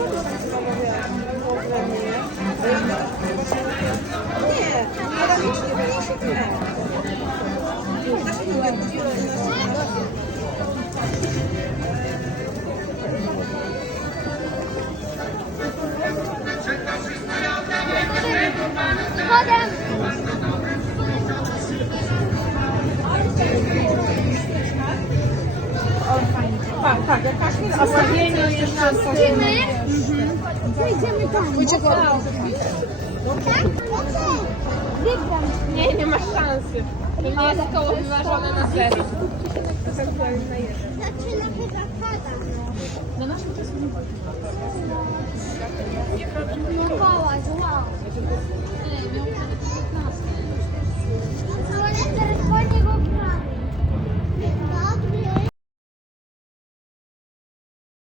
Nie, ale nic nie będzie. Tak, jak kaszmir, a Słowienia jest na. Pójdziemy tam. Tak? Wygram. Nie, nie masz szansy. To nie jest koło wyważone na zero. Zaczyna chyba